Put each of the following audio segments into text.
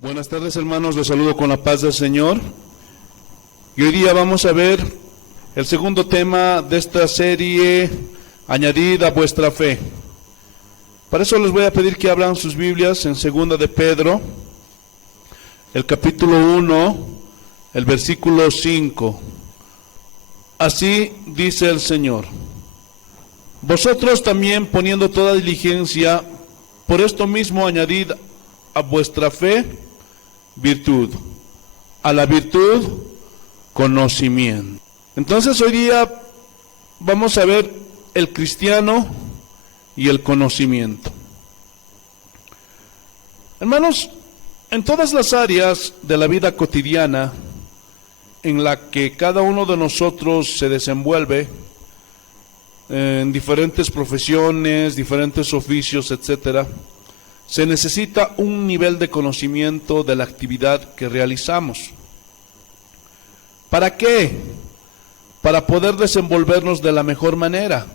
Buenas tardes, hermanos, los saludo con la paz del Señor. Y hoy día vamos a ver el segundo tema de esta serie, añadid a vuestra fe. Para eso les voy a pedir que abran sus Biblias en 2 de Pedro, el capítulo 1, el versículo 5. Así dice el Señor: vosotros también, poniendo toda diligencia, por esto mismo añadid a vuestra fe virtud, a la virtud conocimiento. Entonces hoy día vamos a ver el cristiano y el conocimiento. Hermanos, en todas las áreas de la vida cotidiana en la que cada uno de nosotros se desenvuelve, en diferentes profesiones, diferentes oficios, etcétera, se necesita un nivel de conocimiento de la actividad que realizamos. ¿Para qué? Para poder desenvolvernos de la mejor manera.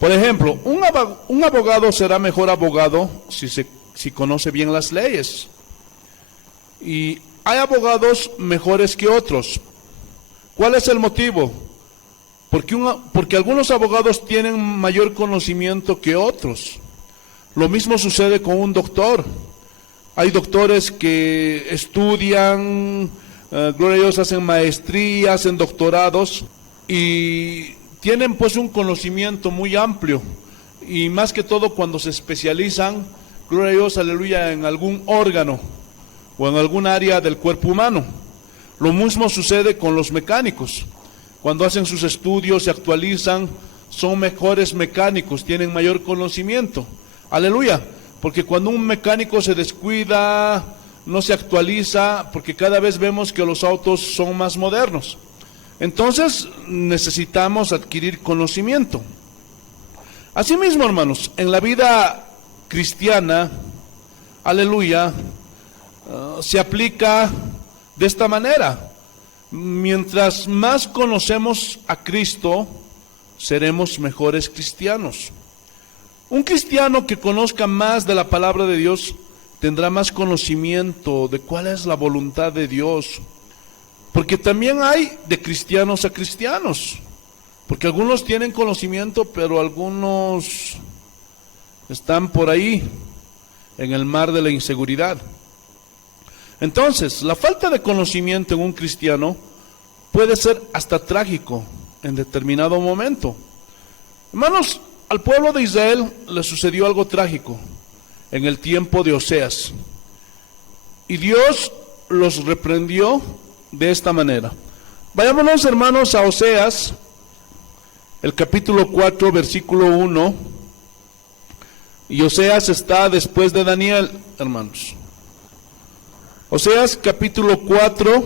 Por ejemplo, un abogado será mejor abogado si conoce bien las leyes. Y hay abogados mejores que otros. ¿Cuál es el motivo? Porque algunos abogados tienen mayor conocimiento que otros. Lo mismo sucede con un doctor. Hay doctores que estudian, gloria a Dios, hacen maestrías, hacen doctorados y tienen pues un conocimiento muy amplio. Y más que todo cuando se especializan, gloria a Dios, aleluya, en algún órgano o en algún área del cuerpo humano. Lo mismo sucede con los mecánicos. Cuando hacen sus estudios, se actualizan, son mejores mecánicos, tienen mayor conocimiento. Aleluya, porque cuando un mecánico se descuida, no se actualiza, porque cada vez vemos que los autos son más modernos. Entonces necesitamos adquirir conocimiento. Asimismo, hermanos, en la vida cristiana, aleluya, se aplica de esta manera. Mientras más conocemos a Cristo, seremos mejores cristianos. Un cristiano que conozca más de la palabra de Dios tendrá más conocimiento de cuál es la voluntad de Dios. Porque también hay de cristianos a cristianos. Porque algunos tienen conocimiento, pero algunos están por ahí, en el mar de la inseguridad. Entonces, la falta de conocimiento en un cristiano puede ser hasta trágico en determinado momento. Hermanos, al pueblo de Israel le sucedió algo trágico en el tiempo de Oseas. Y Dios los reprendió de esta manera. Vayámonos, hermanos, a Oseas, el capítulo 4, versículo 1. Y Oseas está después de Daniel, hermanos. Oseas capítulo 4,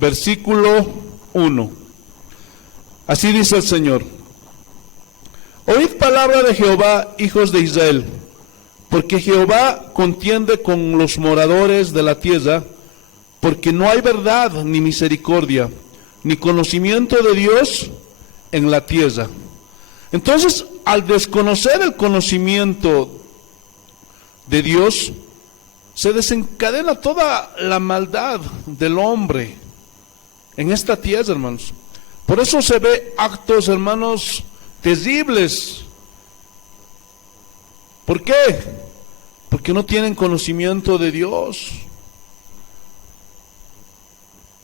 versículo 1. Así dice el Señor: oíd palabra de Jehová, hijos de Israel, porque Jehová contiende con los moradores de la tierra, porque no hay verdad ni misericordia, ni conocimiento de Dios en la tierra. Entonces, al desconocer el conocimiento de Dios, se desencadena toda la maldad del hombre en esta tierra, hermanos. Por eso se ve actos, hermanos, terribles. ¿Por qué? Porque no tienen conocimiento de Dios.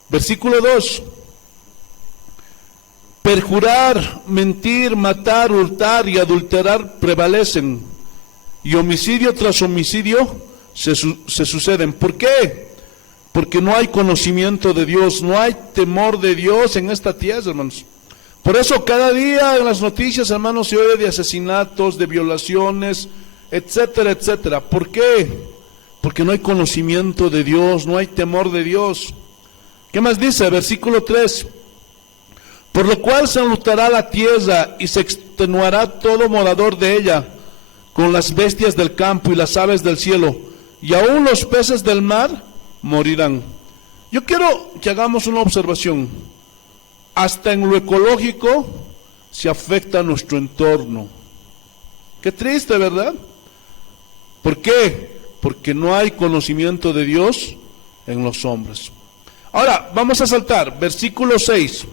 Versículo 2. Perjurar, mentir, matar, hurtar y adulterar prevalecen, y homicidio tras homicidio se suceden. ¿Por qué? Porque no hay conocimiento de Dios, no hay temor de Dios en esta tierra, hermanos. Por eso cada día en las noticias, hermanos, se oye de asesinatos, de violaciones, etcétera, etcétera. ¿Por qué? Porque no hay conocimiento de Dios, no hay temor de Dios. ¿Qué más dice? Versículo 3. Por lo cual se enlutará la tierra y se extenuará todo morador de ella, con las bestias del campo y las aves del cielo, y aún los peces del mar morirán. Yo quiero que hagamos una observación. Hasta en lo ecológico se afecta a nuestro entorno. Qué triste, ¿verdad? ¿Por qué? porque no hay conocimiento de Dios en los hombres. Ahora, vamos a saltar, versículo 6.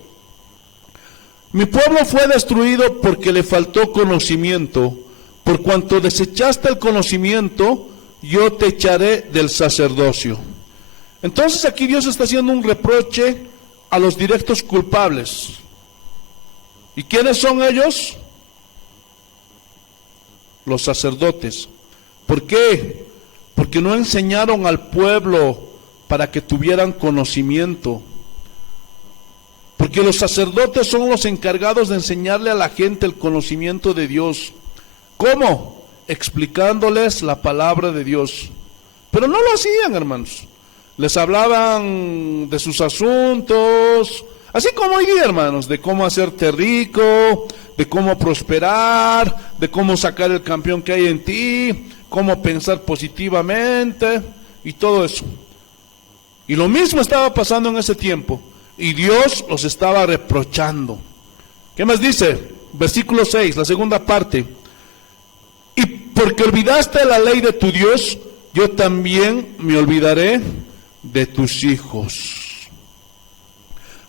Mi pueblo fue destruido porque le faltó conocimiento. Por cuanto desechaste el conocimiento, yo te echaré del sacerdocio. Entonces aquí Dios está haciendo un reproche a los directos culpables. ¿Y quiénes son ellos? Los sacerdotes. ¿Por qué? Porque no enseñaron al pueblo para que tuvieran conocimiento. Porque los sacerdotes son los encargados de enseñarle a la gente el conocimiento de Dios. ¿Cómo? Explicándoles la palabra de Dios. Pero no lo hacían, hermanos. Les hablaban de sus asuntos, así como hoy día, hermanos, de cómo hacerte rico, de cómo prosperar, de cómo sacar el campeón que hay en ti, cómo pensar positivamente y todo eso. Y lo mismo estaba pasando en ese tiempo. Y Dios los estaba reprochando. ¿Qué más dice? Versículo 6, la segunda parte. Y porque olvidaste la ley de tu Dios, yo también me olvidaré de tus hijos.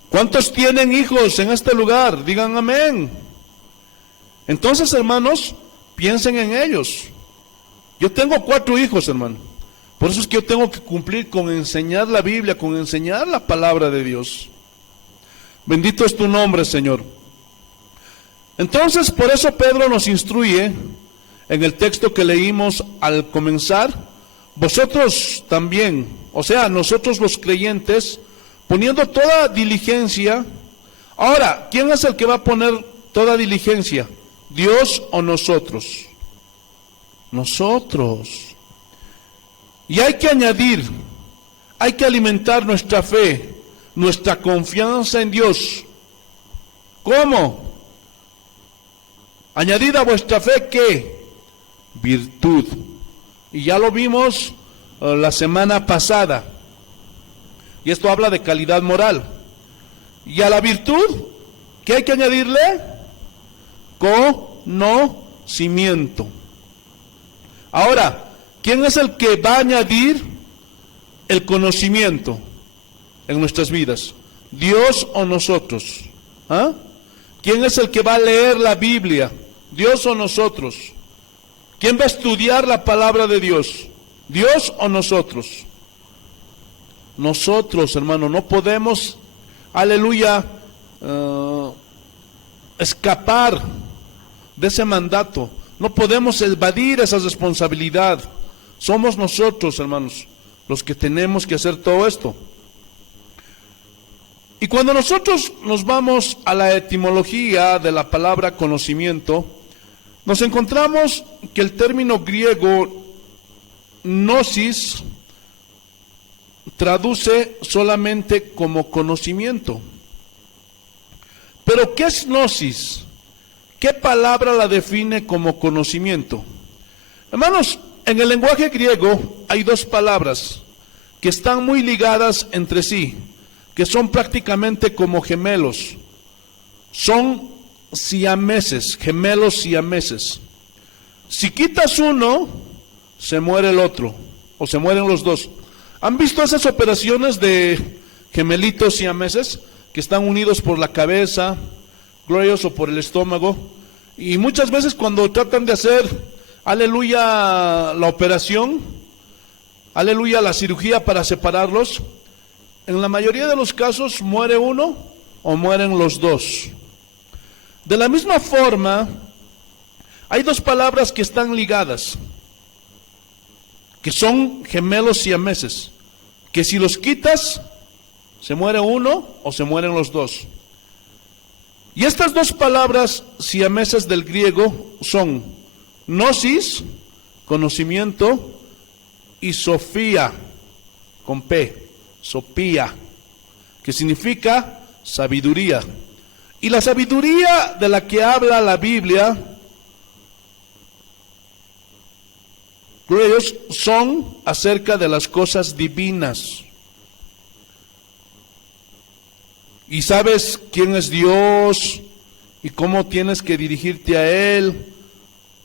¿Cuántos tienen hijos en este lugar? Digan amén. Entonces, hermanos, piensen en ellos. Yo tengo 4 hijos, hermano. Por eso es que yo tengo que cumplir con enseñar la Biblia, con enseñar la palabra de Dios. Bendito es tu nombre, Señor. Entonces, por eso Pedro nos instruye en el texto que leímos al comenzar. Vosotros también, o sea, nosotros los creyentes, poniendo toda diligencia. Ahora, ¿quién es el que va a poner toda diligencia? ¿Dios o nosotros? Nosotros. Y hay que añadir, hay que alimentar nuestra fe, nuestra confianza en Dios. ¿Cómo? Añadid a vuestra fe, ¿qué? Virtud. Y ya lo vimos la semana pasada. Y esto habla de calidad moral. Y a la virtud, ¿qué hay que añadirle? Conocimiento. Ahora, ¿quién es el que va a añadir el conocimiento en nuestras vidas? ¿Dios o nosotros? ¿Ah? ¿Quién es el que va a leer la Biblia? ¿Dios o nosotros? ¿Quién va a estudiar la palabra de Dios? ¿Dios o nosotros? Nosotros, hermano, no podemos, aleluya, escapar de ese mandato. No podemos evadir esa responsabilidad. Somos nosotros, hermanos, los que tenemos que hacer todo esto. Y cuando nosotros nos vamos a la etimología de la palabra conocimiento, nos encontramos que el término griego gnosis traduce solamente como conocimiento. Pero ¿qué es gnosis? ¿Qué palabra la define como conocimiento? Hermanos, en el lenguaje griego hay 2 palabras que están muy ligadas entre sí, que son prácticamente como gemelos. Son siameses, gemelos siameses. Si quitas uno, se muere el otro, o se mueren los dos. ¿Han visto esas operaciones de gemelitos siameses que están unidos por la cabeza, glorioso, por el estómago? Y muchas veces cuando tratan de hacer, aleluya, la operación, aleluya, la cirugía para separarlos, en la mayoría de los casos muere uno o mueren los dos. De la misma forma, hay 2 palabras que están ligadas, que son gemelos siameses, que si los quitas, se muere uno o se mueren los dos. Y estas 2 palabras siameses del griego son gnosis, conocimiento, y sofía, con P, sopía, que significa sabiduría. Y la sabiduría de la que habla la Biblia, ellos son acerca de las cosas divinas. Y sabes quién es Dios y cómo tienes que dirigirte a Él,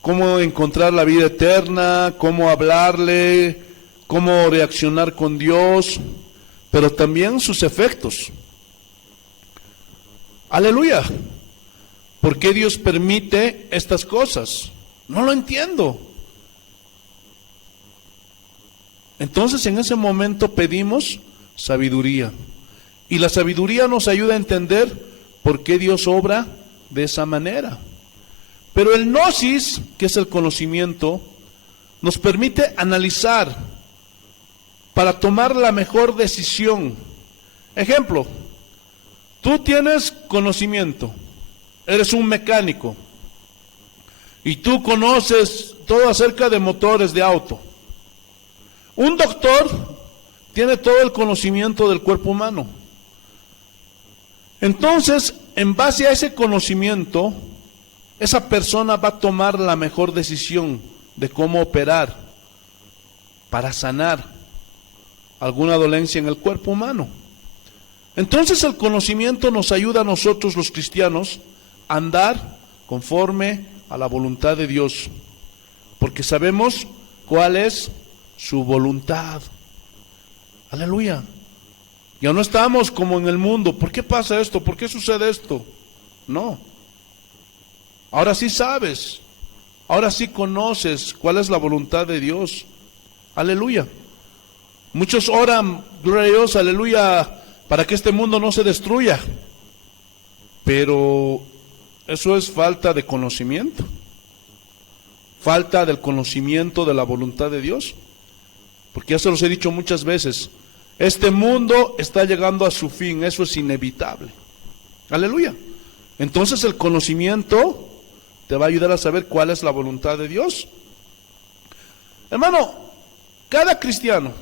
cómo encontrar la vida eterna, cómo hablarle, cómo reaccionar con Dios, pero también sus efectos. Aleluya. ¿Por qué Dios permite estas cosas? No lo entiendo. Entonces en ese momento pedimos sabiduría. Y la sabiduría nos ayuda a entender por qué Dios obra de esa manera. Pero el gnosis, que es el conocimiento, nos permite analizar para tomar la mejor decisión. Ejemplo, tú tienes conocimiento, eres un mecánico y tú conoces todo acerca de motores de auto. Un doctor tiene todo el conocimiento del cuerpo humano. Entonces, en base a ese conocimiento, esa persona va a tomar la mejor decisión de cómo operar para sanar alguna dolencia en el cuerpo humano. Entonces el conocimiento nos ayuda a nosotros los cristianos a andar conforme a la voluntad de Dios, porque sabemos cuál es su voluntad. Aleluya. Ya no estamos como en el mundo. ¿Por qué pasa esto? ¿Por qué sucede esto? No. Ahora sí sabes. Ahora sí conoces cuál es la voluntad de Dios. Aleluya. Muchos oran, gloria a Dios, aleluya, para que este mundo no se destruya. Pero eso es falta de conocimiento. Falta del conocimiento de la voluntad de Dios. Porque ya se los he dicho muchas veces, este mundo está llegando a su fin, eso es inevitable. Aleluya. Entonces el conocimiento te va a ayudar a saber cuál es la voluntad de Dios. Hermano, cada cristiano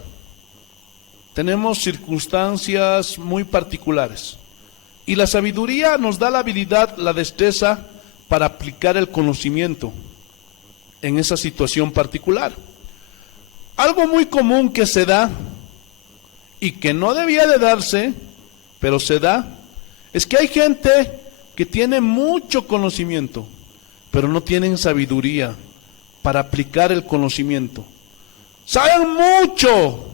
tenemos circunstancias muy particulares y la sabiduría nos da la habilidad, la destreza para aplicar el conocimiento en esa situación particular. Algo muy común que se da y que no debía de darse, pero se da, es que hay gente que tiene mucho conocimiento, pero no tienen sabiduría para aplicar el conocimiento. Saben mucho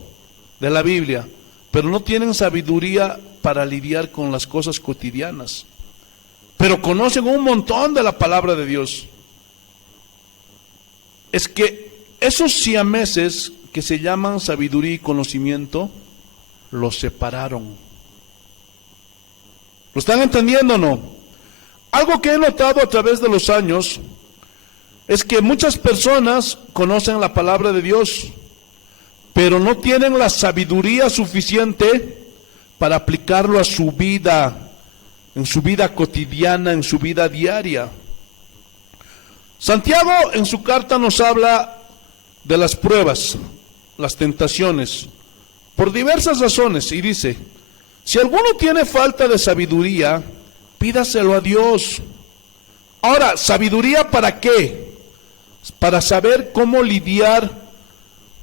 de la Biblia, pero no tienen sabiduría para lidiar con las cosas cotidianas. Pero conocen un montón de la palabra de Dios. Es que esos siameses que se llaman sabiduría y conocimiento, los separaron. ¿Lo están entendiendo o no? Algo que he notado a través de los años es que muchas personas conocen la palabra de Dios, pero no tienen la sabiduría suficiente para aplicarlo a su vida, en su vida cotidiana, en su vida diaria. Santiago en su carta nos habla de las pruebas, las tentaciones, por diversas razones, y dice, si alguno tiene falta de sabiduría, pídaselo a Dios. Ahora, ¿sabiduría para qué? Para saber cómo lidiar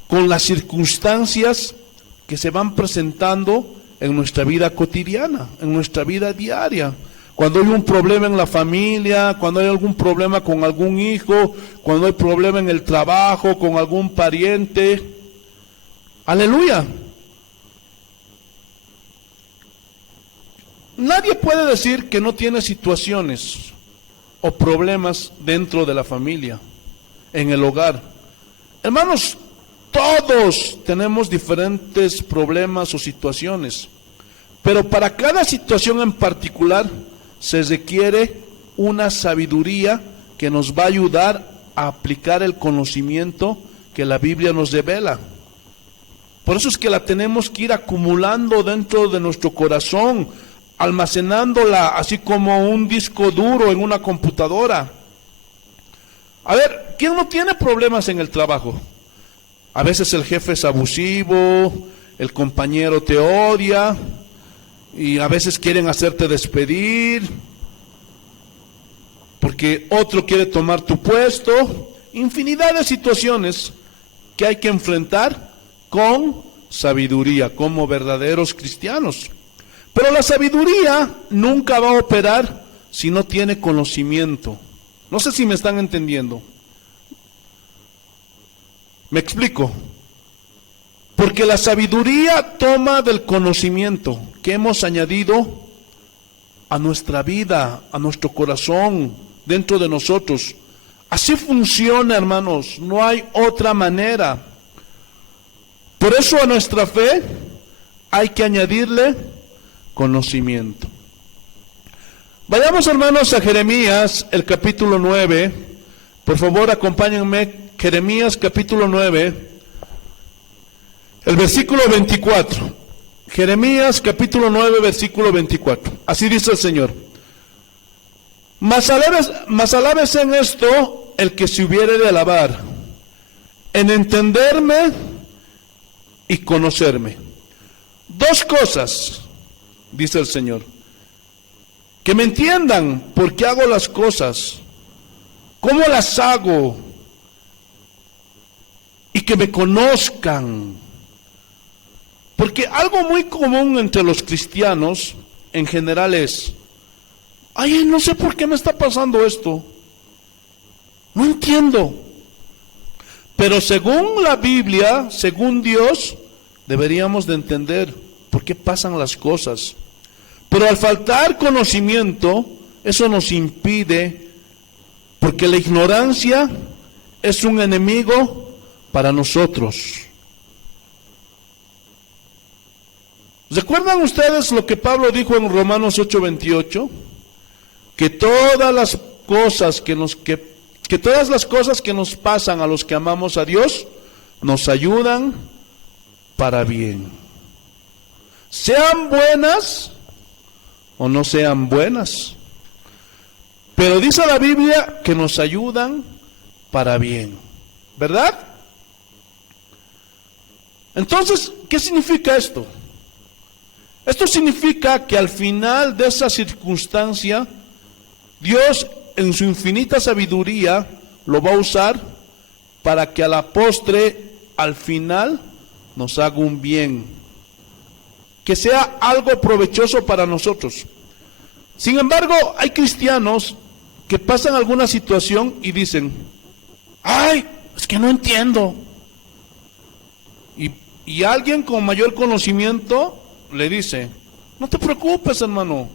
con las circunstancias que se van presentando en nuestra vida cotidiana, en nuestra vida diaria. Cuando hay un problema en la familia, cuando hay algún problema con algún hijo, cuando hay problema en el trabajo, con algún pariente. Aleluya. Nadie puede decir que no tiene situaciones o problemas dentro de la familia, en el hogar. Hermanos, todos tenemos diferentes problemas o situaciones, pero para cada situación en particular se requiere una sabiduría que nos va a ayudar a aplicar el conocimiento que la Biblia nos revela. Por eso es que la tenemos que ir acumulando dentro de nuestro corazón, almacenándola así como un disco duro en una computadora. A ver, ¿quién no tiene problemas en el trabajo? A veces el jefe es abusivo, el compañero te odia y a veces quieren hacerte despedir porque otro quiere tomar tu puesto. Infinidad de situaciones que hay que enfrentar con sabiduría, como verdaderos cristianos. Pero la sabiduría nunca va a operar si no tiene conocimiento. No sé si me están entendiendo. Me explico. Porque la sabiduría toma del conocimiento que hemos añadido a nuestra vida, a nuestro corazón, dentro de nosotros. Así funciona, hermanos, no hay otra manera. Por eso a nuestra fe hay que añadirle conocimiento. Vayamos, hermanos, a Jeremías, el capítulo 9. Por favor, acompáñenme. Jeremías, capítulo 9, el versículo 24. Jeremías, capítulo 9, versículo 24. Así dice el Señor. Mas alábese en esto el que se hubiere de alabar, en entenderme y conocerme. Dos cosas, dice el Señor. Que me entiendan por qué hago las cosas, cómo las hago, y que me conozcan. Porque algo muy común entre los cristianos en general es: ay, no sé por qué me está pasando esto, no entiendo. Pero según la Biblia, según Dios, deberíamos de entender por qué pasan las cosas. Pero al faltar conocimiento, eso nos impide, porque la ignorancia es un enemigo para nosotros. ¿Recuerdan ustedes lo que Pablo dijo en Romanos 8:28? Que todas las cosas que todas las cosas que nos pasan a los que amamos a Dios nos ayudan para bien. Sean buenas o no sean buenas. Pero dice la Biblia que nos ayudan para bien, ¿verdad? Entonces, ¿qué significa esto? Esto significa que al final de esa circunstancia, Dios en su infinita sabiduría lo va a usar para que a la postre, al final, nos haga un bien, que sea algo provechoso para nosotros. Sin embargo, hay cristianos que pasan alguna situación y dicen: ay, es que no entiendo. Y alguien con mayor conocimiento le dice: no te preocupes, hermano,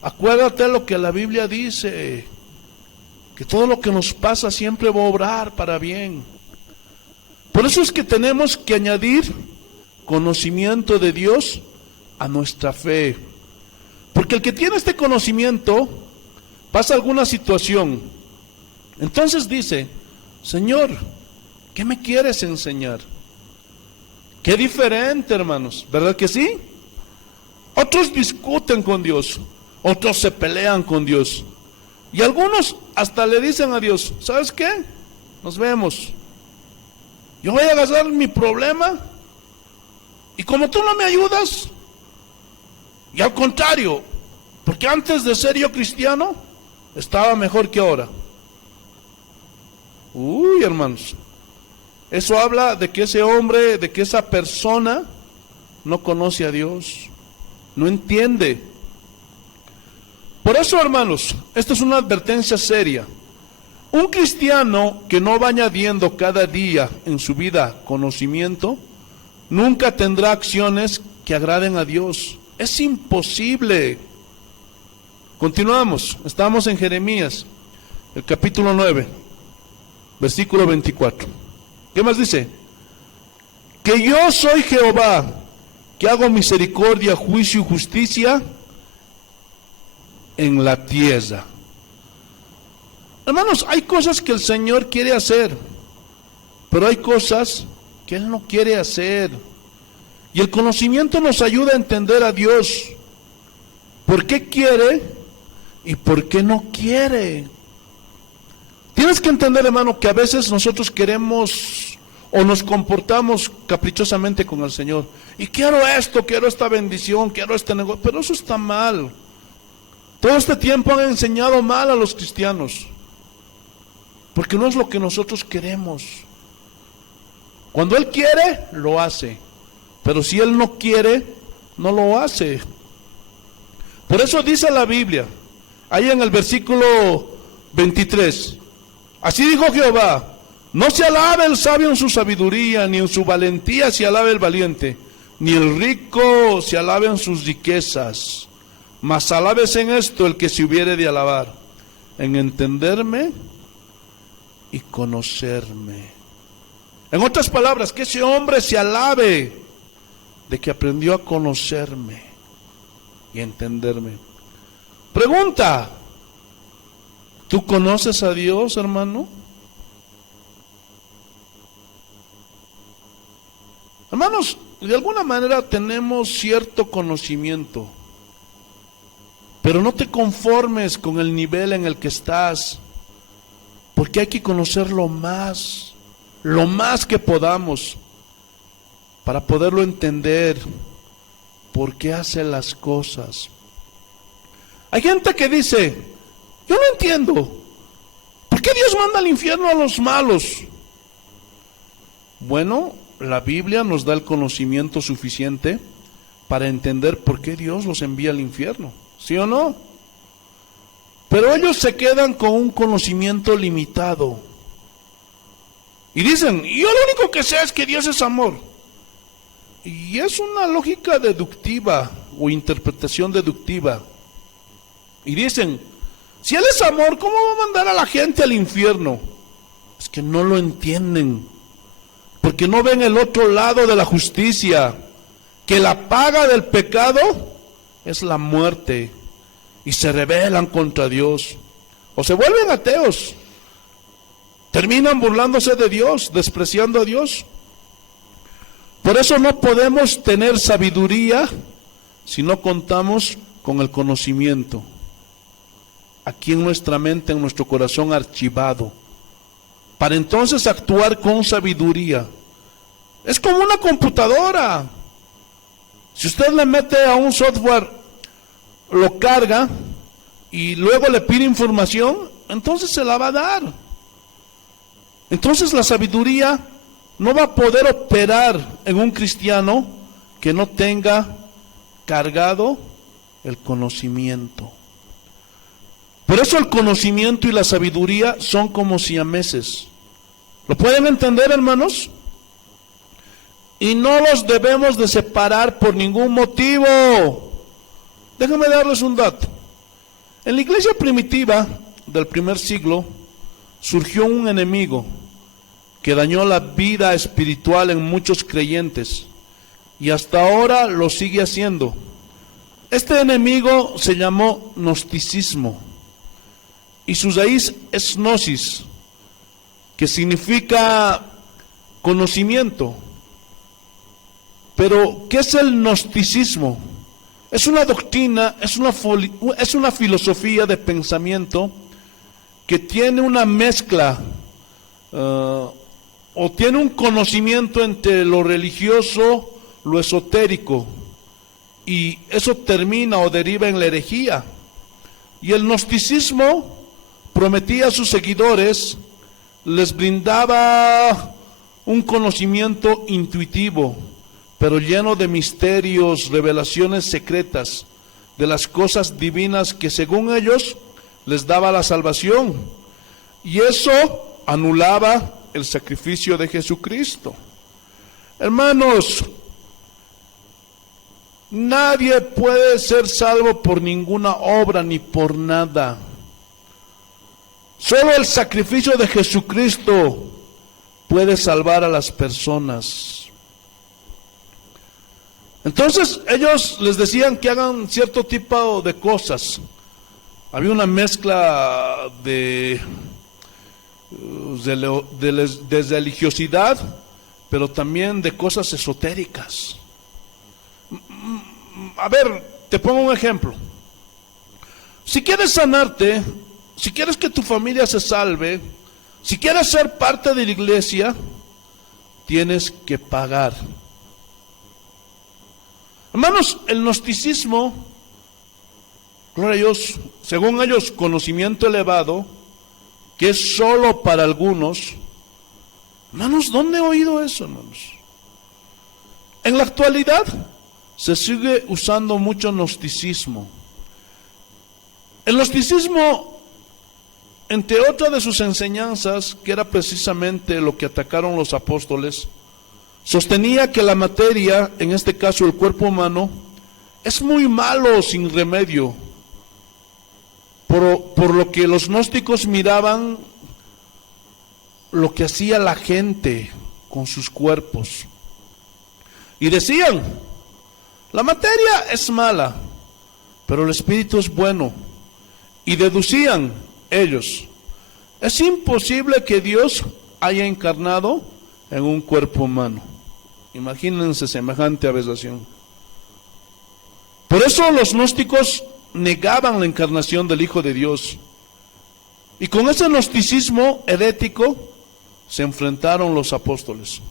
acuérdate lo que la Biblia dice, que todo lo que nos pasa siempre va a obrar para bien. Por eso es que tenemos que añadir conocimiento de Dios a nuestra fe. Porque el que tiene este conocimiento pasa alguna situación, entonces dice: Señor, ¿qué me quieres enseñar? Qué diferente, hermanos, ¿verdad que sí? Otros discuten con Dios, otros se pelean con Dios, y algunos hasta le dicen a Dios: ¿sabes qué? Nos vemos. Yo voy a agarrar mi problema, y como tú no me ayudas, y al contrario, porque antes de ser yo cristiano, estaba mejor que ahora. Uy, hermanos, eso habla de que ese hombre, de que esa persona no conoce a Dios, no entiende. Por eso, hermanos, esta es una advertencia seria. Un cristiano que no va añadiendo cada día en su vida conocimiento, nunca tendrá acciones que agraden a Dios. Es imposible. Continuamos, estamos en Jeremías, el capítulo 9, versículo 24. ¿Qué más dice? Que yo soy Jehová, que hago misericordia, juicio y justicia en la tierra. Hermanos, hay cosas que el Señor quiere hacer, pero hay cosas que Él no quiere hacer. Y el conocimiento nos ayuda a entender a Dios. ¿Por qué quiere y por qué no quiere? Tienes que entender, hermano, que a veces nosotros queremos o nos comportamos caprichosamente con el Señor. Y quiero esto, quiero esta bendición, quiero este negocio. Pero eso está mal. Todo este tiempo han enseñado mal a los cristianos, porque no es lo que nosotros queremos. Cuando Él quiere, lo hace. Pero si Él no quiere, no lo hace. Por eso dice la Biblia, ahí en el versículo 23, así dijo Jehová: No se alabe el sabio en su sabiduría, ni en su valentía se alabe el valiente, ni el rico se alabe en sus riquezas. Mas alábese en esto el que se hubiere de alabar, en entenderme y conocerme. En otras palabras, que ese hombre se alabe de que aprendió a conocerme y entenderme. Pregunta: ¿tú conoces a Dios, hermano? Hermanos, de alguna manera tenemos cierto conocimiento, pero no te conformes con el nivel en el que estás, porque hay que conocerlo más, lo más que podamos, para poderlo entender, por qué hace las cosas. Hay gente que dice: yo no entiendo, ¿por qué Dios manda al infierno a los malos? Bueno, la Biblia nos da el conocimiento suficiente para entender por qué Dios los envía al infierno, ¿sí o no? Pero ellos se quedan con un conocimiento limitado y dicen: yo lo único que sé es que Dios es amor. Y es una lógica deductiva o interpretación deductiva. Y dicen: si Él es amor, ¿cómo va a mandar a la gente al infierno? Es que no lo entienden, porque no ven el otro lado de la justicia, que la paga del pecado es la muerte, y se rebelan contra Dios, o se vuelven ateos, terminan burlándose de Dios, despreciando a Dios. Por eso no podemos tener sabiduría si no contamos con el conocimiento aquí en nuestra mente, en nuestro corazón archivado, para entonces actuar con sabiduría. Es como una computadora. Si usted le mete a un software, lo carga y luego le pide información, entonces se la va a dar. Entonces la sabiduría no va a poder operar en un cristiano que no tenga cargado el conocimiento. Por eso el conocimiento y la sabiduría son como siameses. ¿Lo pueden entender, hermanos? Y no los debemos de separar por ningún motivo. Déjenme darles un dato. En la iglesia primitiva del primer siglo surgió un enemigo que dañó la vida espiritual en muchos creyentes y hasta ahora lo sigue haciendo. Este enemigo se llamó gnosticismo y su raíz es gnosis, que significa conocimiento. Pero, ¿qué es el gnosticismo? Es una doctrina, es una filosofía de pensamiento que tiene una mezcla o tiene un conocimiento entre lo religioso, lo esotérico, y eso termina o deriva en la herejía. Y el gnosticismo prometía a sus seguidores, les brindaba un conocimiento intuitivo, pero lleno de misterios, revelaciones secretas de las cosas divinas que según ellos les daba la salvación. Y eso anulaba el sacrificio de Jesucristo. Hermanos, nadie puede ser salvo por ninguna obra ni por nada. Solo el sacrificio de Jesucristo puede salvar a las personas. Entonces ellos les decían que hagan cierto tipo de cosas. Había una mezcla de religiosidad, pero también de cosas esotéricas. A ver, te pongo un ejemplo. Si quieres sanarte, si quieres que tu familia se salve, si quieres ser parte de la iglesia, tienes que pagar. Hermanos, el gnosticismo, gloria a Dios, según ellos, conocimiento elevado, que es solo para algunos. Hermanos, ¿dónde he oído eso, hermanos? En la actualidad se sigue usando mucho gnosticismo. El gnosticismo entre otras de sus enseñanzas, que era precisamente lo que atacaron los apóstoles, sostenía que la materia, en este caso el cuerpo humano, es muy malo sin remedio, por lo que los gnósticos miraban lo que hacía la gente con sus cuerpos. Y decían, la materia es mala, pero el espíritu es bueno. Y deducían ellos, es imposible que Dios haya encarnado en un cuerpo humano. Imagínense semejante aberración. Por eso los gnósticos negaban la encarnación del Hijo de Dios. Y con ese gnosticismo herético se enfrentaron los apóstoles.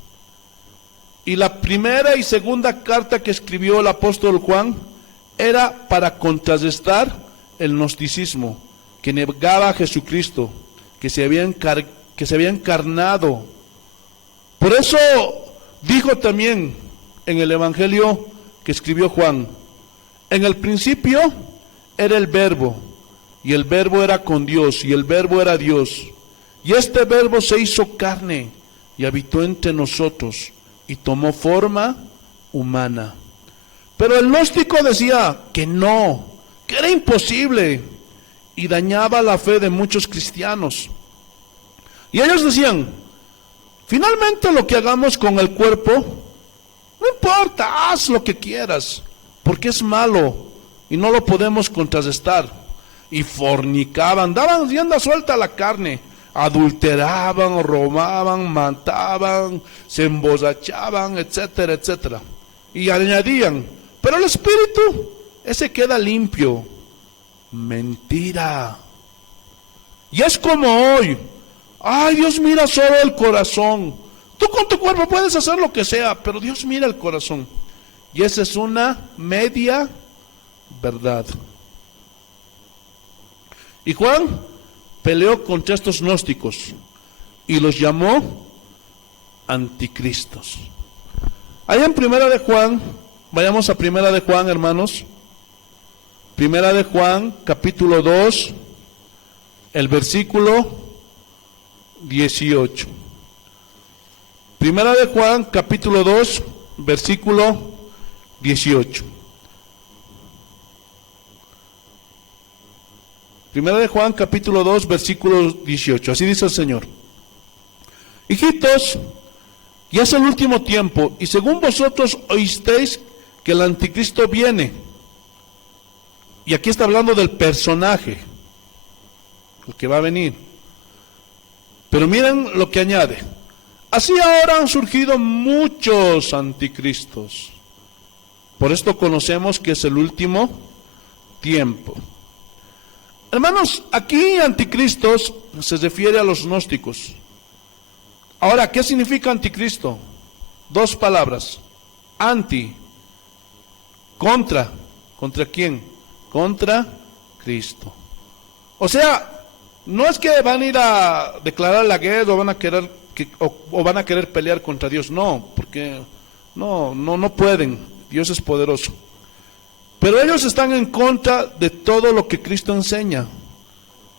Y la primera y segunda carta que escribió el apóstol Juan era para contrarrestar el gnosticismo, que negaba a Jesucristo, que se había encarnado. Por eso dijo también en el Evangelio que escribió Juan, en el principio era el Verbo, y el Verbo era con Dios, y el Verbo era Dios. Y este Verbo se hizo carne, y habitó entre nosotros, y tomó forma humana. Pero el gnóstico decía que no, que era imposible, y dañaba la fe de muchos cristianos. Y ellos decían, finalmente lo que hagamos con el cuerpo, no importa, haz lo que quieras, porque es malo y no lo podemos contrarrestar. Y fornicaban, daban rienda suelta a la carne, adulteraban, robaban, mataban, se emborrachaban, etcétera, etcétera. Y añadían, pero el espíritu, ese queda limpio. Mentira. Y es como hoy, ay, Dios mira solo el corazón. Tú con tu cuerpo puedes hacer lo que sea, pero Dios mira el corazón. Y esa es una media verdad. Y Juan peleó contra estos gnósticos y los llamó anticristos. Allá en Primera de Juan, vayamos a Primera de Juan, hermanos. Primera de Juan, capítulo 2, el versículo 18. Primera de Juan, capítulo 2, versículo 18. Primera de Juan, capítulo 2, versículo 18. Así dice el Señor. Hijitos, ya es el último tiempo, y según vosotros oísteis que el anticristo viene. Y aquí está hablando del personaje, el que va a venir. Pero miren lo que añade. Así ahora han surgido muchos anticristos. Por esto conocemos que es el último tiempo. Hermanos, aquí anticristos se refiere a los gnósticos. Ahora, ¿qué significa anticristo? Dos palabras. Anti, contra. ¿Contra quién? Contra Cristo. O sea, no es que van a ir a declarar la guerra o van a querer pelear contra Dios, no, porque no pueden. Dios es poderoso. Pero ellos están en contra de todo lo que Cristo enseña.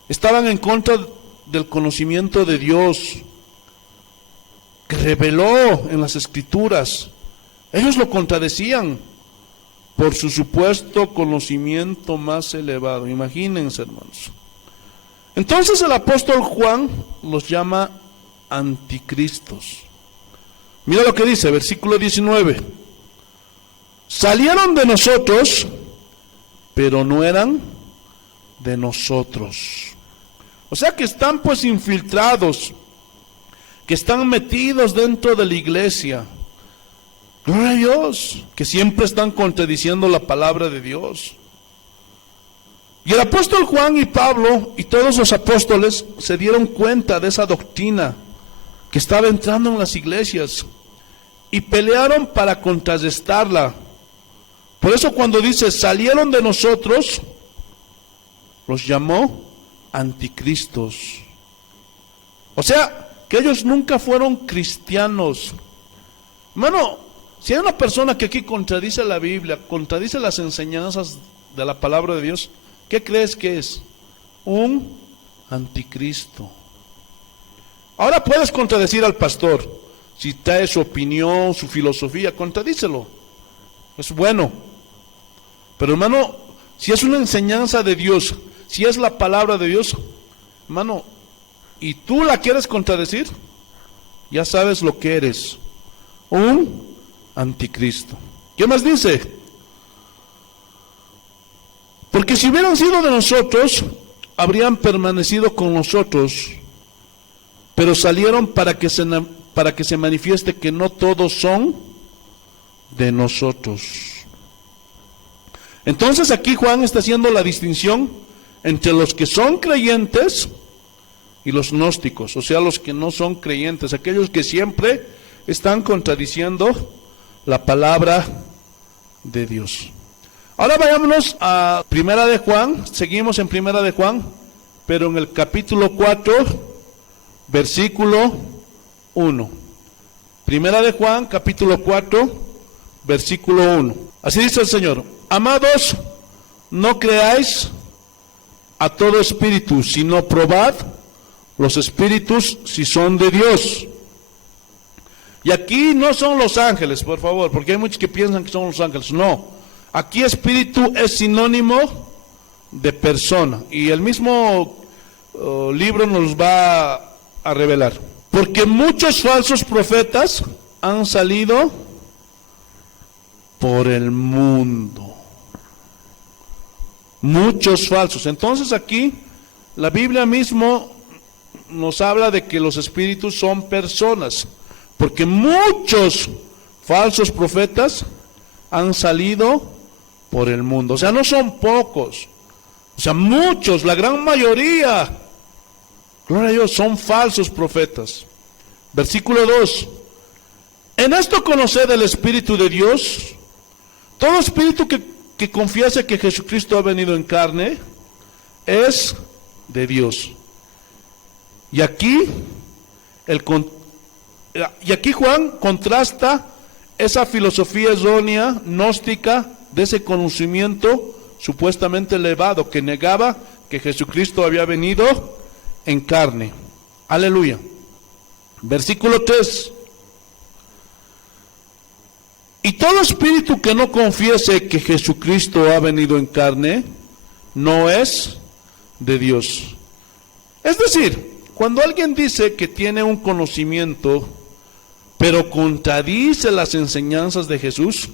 Estaban en contra del conocimiento de Dios que reveló en las Escrituras. Ellos lo contradecían por su supuesto conocimiento más elevado. Imagínense, hermanos. Entonces el apóstol Juan los llama anticristos. Mira lo que dice, versículo 19. Salieron de nosotros, pero no eran de nosotros. O sea que están pues infiltrados, que están metidos dentro de la iglesia. Gloria a Dios, que siempre están contradiciendo la palabra de Dios. Y el apóstol Juan y Pablo y todos los apóstoles se dieron cuenta de esa doctrina que estaba entrando en las iglesias y pelearon para contrarrestarla. Por eso cuando dice salieron de nosotros, los llamó anticristos. O sea, que ellos nunca fueron cristianos. Hermano, si hay una persona que aquí contradice la Biblia, contradice las enseñanzas de la palabra de Dios, ¿qué crees que es? Un anticristo. Ahora puedes contradecir al pastor. Si trae su opinión, su filosofía, contradícelo. Es bueno. Pero hermano, si es una enseñanza de Dios, si es la palabra de Dios, hermano, y tú la quieres contradecir, ya sabes lo que eres. Un anticristo. ¿Qué más dice? Porque si hubieran sido de nosotros, habrían permanecido con nosotros, pero salieron para que se manifieste que no todos son de nosotros. Entonces aquí Juan está haciendo la distinción entre los que son creyentes y los gnósticos, o sea, los que no son creyentes, aquellos que siempre están contradiciendo la palabra de Dios. Ahora vayámonos a Primera de Juan, seguimos en Primera de Juan, pero en el capítulo 4, versículo 1. Primera de Juan, capítulo 4, versículo 1. Así dice el Señor: amados, no creáis a todo espíritu, sino probad los espíritus si son de Dios. Y aquí no son los ángeles, por favor, porque hay muchos que piensan que son los ángeles. No, aquí espíritu es sinónimo de persona, y el mismo libro nos va a revelar. Porque muchos falsos profetas han salido por el mundo. Muchos falsos. Entonces aquí la Biblia mismo nos habla de que los espíritus son personas, porque muchos falsos profetas han salido por el mundo. O sea, no son pocos, o sea, muchos, la gran mayoría, gloria a Dios, son falsos profetas. Versículo 2: en esto conoced el Espíritu de Dios. Todo espíritu que confiese que Jesucristo ha venido en carne es de Dios. Y aquí Juan contrasta esa filosofía errónea, gnóstica, de ese conocimiento supuestamente elevado que negaba que Jesucristo había venido en carne. Aleluya. Versículo 3: y todo espíritu que no confiese que Jesucristo ha venido en carne no es de Dios. Es decir, cuando alguien dice que tiene un conocimiento pero contradice las enseñanzas de Jesús,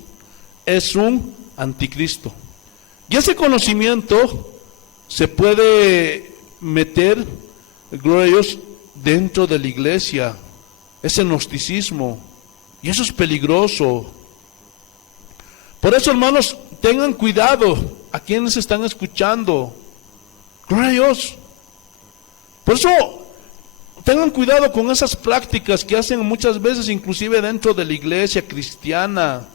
es un anticristo. Y ese conocimiento se puede meter, gloria a Dios, dentro de la iglesia, ese gnosticismo, y eso es peligroso. Por eso, hermanos, tengan cuidado a quienes están escuchando. Gloria a Dios. Por eso, tengan cuidado con esas prácticas que hacen muchas veces, inclusive dentro de la iglesia cristiana.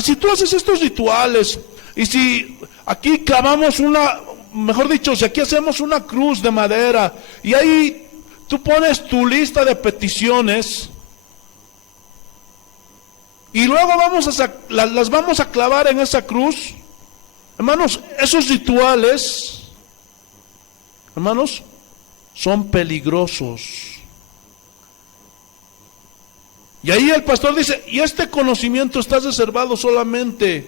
Si tú haces estos rituales, y si aquí clavamos si aquí hacemos una cruz de madera, y ahí tú pones tu lista de peticiones, y luego las vamos a clavar en esa cruz. Hermanos, esos rituales, hermanos, son peligrosos. Y ahí el pastor dice: y este conocimiento está reservado solamente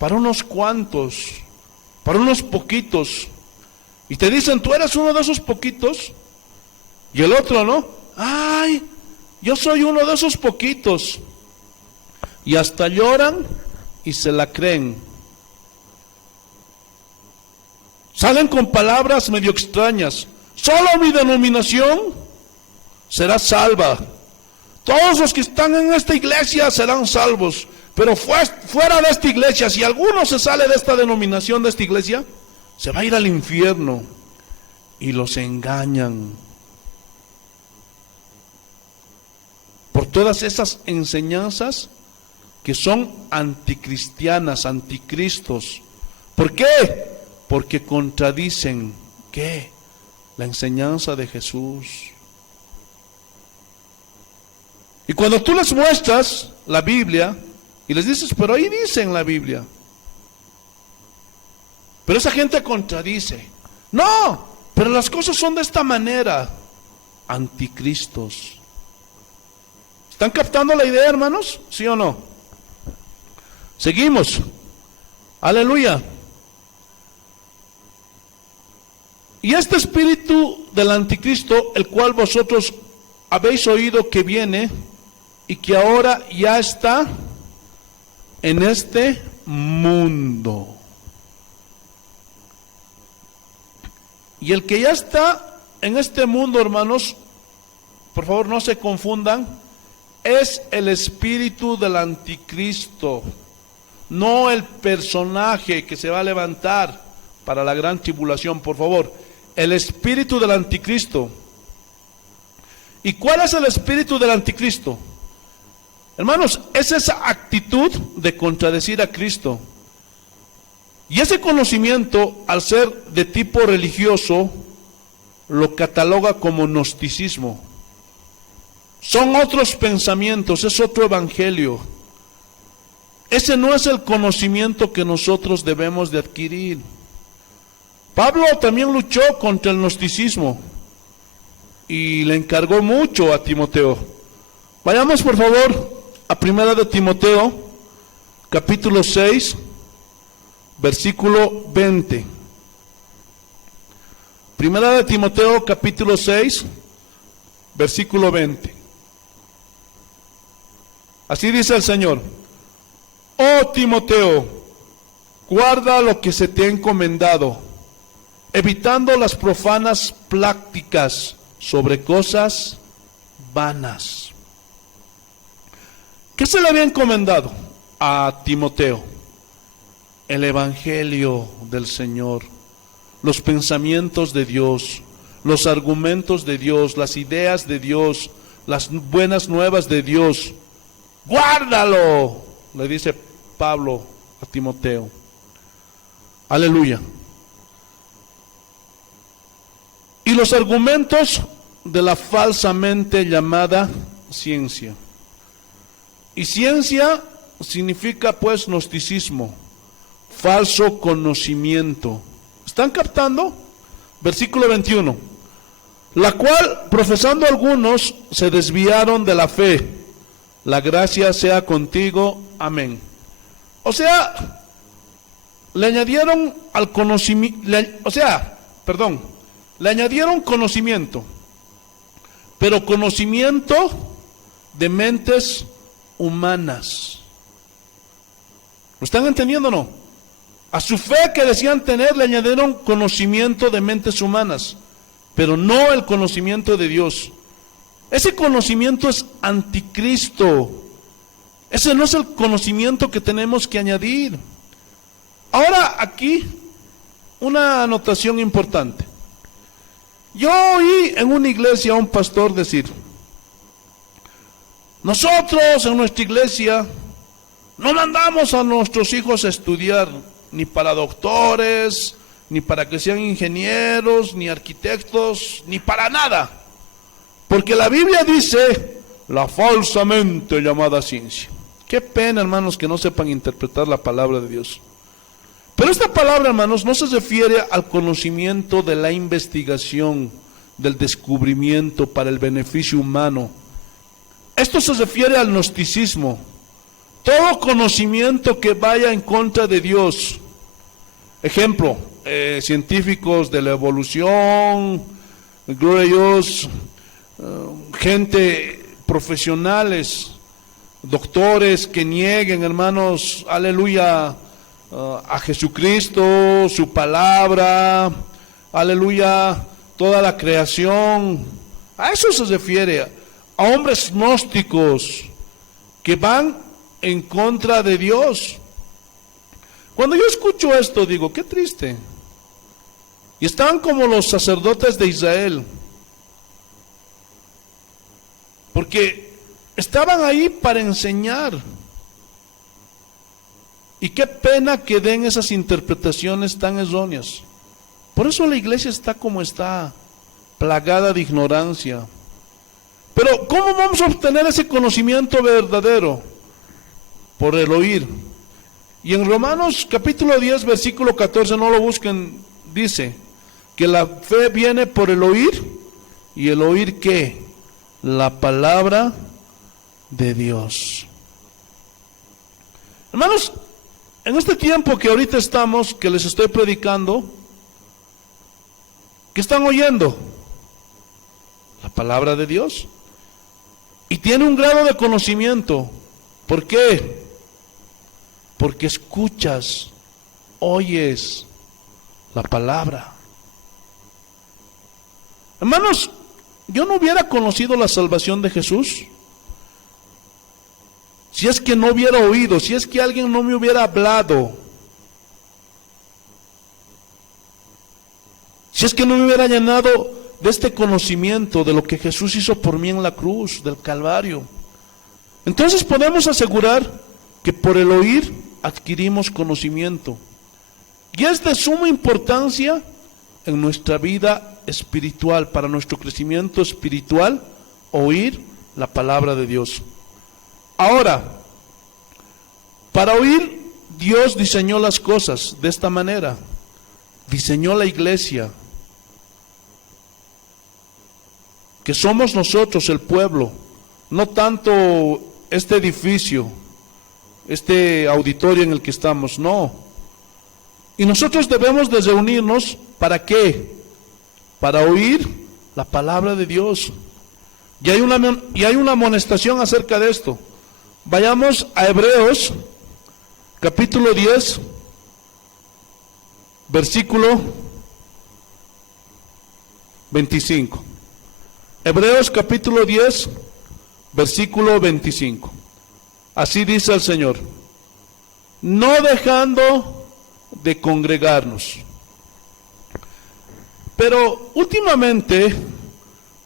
para unos cuantos, para unos poquitos. Y te dicen: tú eres uno de esos poquitos. Y el otro, ¿no? Ay, yo soy uno de esos poquitos. Y hasta lloran y se la creen. Salen con palabras medio extrañas: solo mi denominación será salva. Todos los que están en esta iglesia serán salvos. Pero fuera de esta iglesia, si alguno se sale de esta denominación, de esta iglesia, se va a ir al infierno. Y los engañan. Por todas esas enseñanzas que son anticristianas, anticristos. ¿Por qué? Porque contradicen, ¿qué? La enseñanza de Jesús. Y cuando tú les muestras la Biblia y les dices: pero ahí dice en la Biblia, pero esa gente contradice. No, Pero las cosas son de esta manera, anticristos. ¿Están captando la idea, hermanos? ¿Sí o no? Seguimos. Aleluya. Y este espíritu del anticristo, el cual vosotros habéis oído que viene y que ahora ya está en este mundo. Y el que ya está en este mundo, hermanos, por favor no se confundan, es el espíritu del anticristo, no el personaje que se va a levantar para la gran tribulación, por favor. El espíritu del anticristo. ¿Y cuál es el espíritu del anticristo? Hermanos, es esa actitud de contradecir a Cristo. Y ese conocimiento, al ser de tipo religioso, lo cataloga como gnosticismo. Son otros pensamientos, es otro evangelio. Ese no es el conocimiento que nosotros debemos de adquirir. Pablo también luchó contra el gnosticismo y le encargó mucho a Timoteo. Vayamos por favor a 1 de Timoteo, capítulo 6, versículo 20. 1 de Timoteo, capítulo 6, versículo 20. Así dice el Señor: oh Timoteo, guarda lo que se te ha encomendado, evitando las profanas pláticas sobre cosas vanas. ¿Qué se le había encomendado a Timoteo? El evangelio del Señor, los pensamientos de Dios, los argumentos de Dios, las ideas de Dios, las buenas nuevas de Dios. Guárdalo, le dice Pablo a Timoteo. Aleluya. Y los argumentos de la falsamente llamada ciencia. Y ciencia significa pues gnosticismo, falso conocimiento. ¿Están captando? Versículo 21. La cual, profesando algunos, se desviaron de la fe. La gracia sea contigo. Amén. O sea, le añadieron al conocimiento, le añadieron conocimiento, pero conocimiento de mentes humanas. ¿Lo están entendiendo o no? A su fe que decían tener le añadieron conocimiento de mentes humanas, pero no el conocimiento de Dios. Ese conocimiento es anticristo. Ese no es el conocimiento que tenemos que añadir. Ahora aquí una anotación importante. Yo oí en una iglesia a un pastor decir: nosotros en nuestra iglesia no mandamos a nuestros hijos a estudiar ni para doctores, ni para que sean ingenieros, ni arquitectos, ni para nada. Porque la Biblia dice la falsamente llamada ciencia. Qué pena, hermanos, que no sepan interpretar la palabra de Dios. Pero esta palabra, hermanos, no se refiere al conocimiento de la investigación, del descubrimiento para el beneficio humano. Esto se refiere al gnosticismo. Todo conocimiento que vaya en contra de Dios. Ejemplo, científicos de la evolución, gloria a Dios, gente profesionales, doctores que nieguen, hermanos, aleluya, a Jesucristo, su palabra, aleluya, toda la creación. A eso se refiere, a hombres gnósticos que van en contra de Dios. Cuando yo escucho esto digo, qué triste. Y estaban como los sacerdotes de Israel, porque estaban ahí para enseñar. Y qué pena que den esas interpretaciones tan erróneas. Por eso la iglesia está como está, plagada de ignorancia. Pero ¿cómo vamos a obtener ese conocimiento verdadero? Por el oír. Y en Romanos capítulo 10, versículo 14, no lo busquen, dice: que la fe viene por el oír, y el oír ¿qué? La palabra de Dios. Hermanos, en este tiempo que ahorita estamos, que les estoy predicando, ¿qué están oyendo? La palabra de Dios. Y tiene un grado de conocimiento. ¿Por qué? Porque escuchas, oyes la palabra. Hermanos, yo no hubiera conocido la salvación de Jesús si es que no hubiera oído, si es que alguien no me hubiera hablado, si es que no me hubiera llenado de este conocimiento de lo que Jesús hizo por mí en la cruz del Calvario. Entonces podemos asegurar que por el oír adquirimos conocimiento. Y es de suma importancia en nuestra vida espiritual, para nuestro crecimiento espiritual, oír la palabra de Dios. Ahora, para oír, Dios diseñó las cosas de esta manera. Diseñó la iglesia, que somos nosotros el pueblo, no tanto este edificio, este auditorio en el que estamos, no. Y nosotros debemos de reunirnos, ¿para qué? Para oír la palabra de Dios. Y hay una amonestación acerca de esto. Vayamos a Hebreos, capítulo 10, versículo 25. Hebreos capítulo 10, versículo 25. Así dice el Señor: no dejando de congregarnos. Pero últimamente,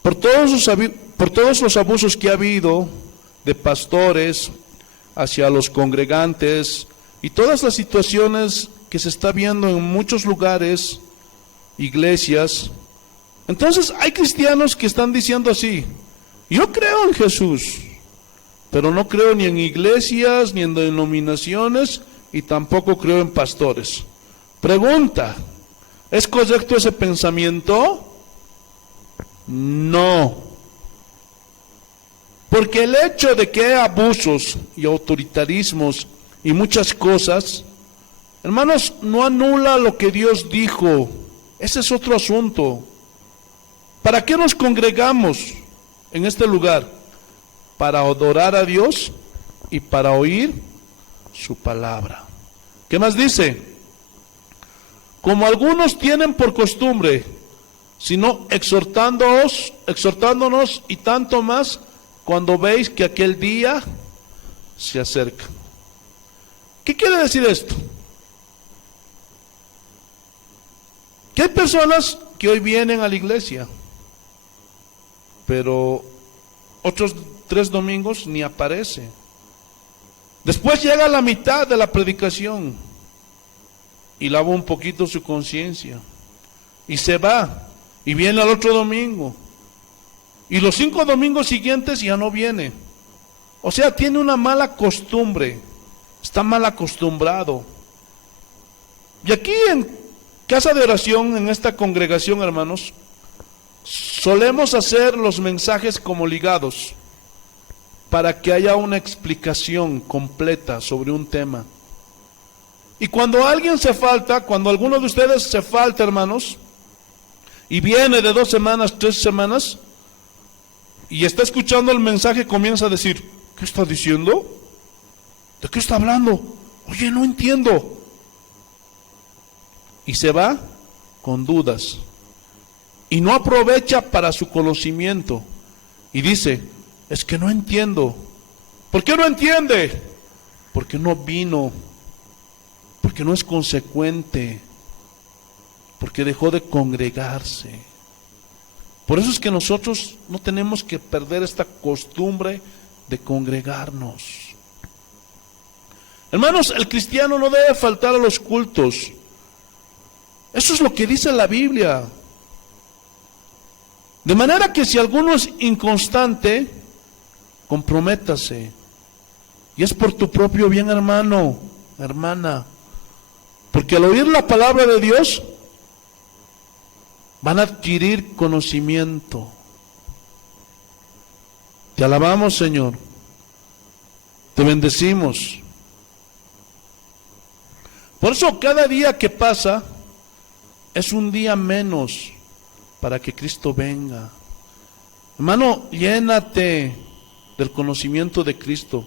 por todos los abusos que ha habido de pastores hacia los congregantes y todas las situaciones que se está viendo en muchos lugares, iglesias, entonces hay cristianos que están diciendo así: yo creo en Jesús, pero no creo ni en iglesias, ni en denominaciones, y tampoco creo en pastores. Pregunta: ¿es correcto ese pensamiento? No. Porque el hecho de que hay abusos y autoritarismos y muchas cosas, hermanos, no anula lo que Dios dijo. Ese es otro asunto. ¿Para qué nos congregamos en este lugar? Para adorar a Dios y para oír su palabra. ¿Qué más dice? Como algunos tienen por costumbre, sino exhortándonos y tanto más cuando veis que aquel día se acerca. ¿Qué quiere decir esto? Que hay personas que hoy vienen a la iglesia, pero otros 3 domingos ni aparece. Después llega la mitad de la predicación y lava un poquito su conciencia y se va y viene al otro domingo, y los 5 domingos siguientes ya no viene. O sea, tiene una mala costumbre, está mal acostumbrado. Y aquí en casa de oración, en esta congregación, hermanos, solemos hacer los mensajes como ligados, para que haya una explicación completa sobre un tema. Y cuando alguien se falta, cuando alguno de ustedes se falta, hermanos, y viene de 2 semanas, 3 semanas, y está escuchando el mensaje, comienza a decir: ¿qué está diciendo? ¿De qué está hablando? Oye, no entiendo. Y se va con dudas, y no aprovecha para su conocimiento, y dice: es que no entiendo. ¿Por qué no entiende? Porque no vino, porque no es consecuente, porque dejó de congregarse. Por eso es que nosotros no tenemos que perder esta costumbre de congregarnos. Hermanos, el cristiano no debe faltar a los cultos. Eso es lo que dice la Biblia. De manera que si alguno es inconstante, comprométase. Y es por tu propio bien, hermano, hermana. Porque al oír la palabra de Dios, van a adquirir conocimiento. Te alabamos, Señor. Te bendecimos. Por eso cada día que pasa es un día menos para que Cristo venga. Hermano, llénate del conocimiento de Cristo.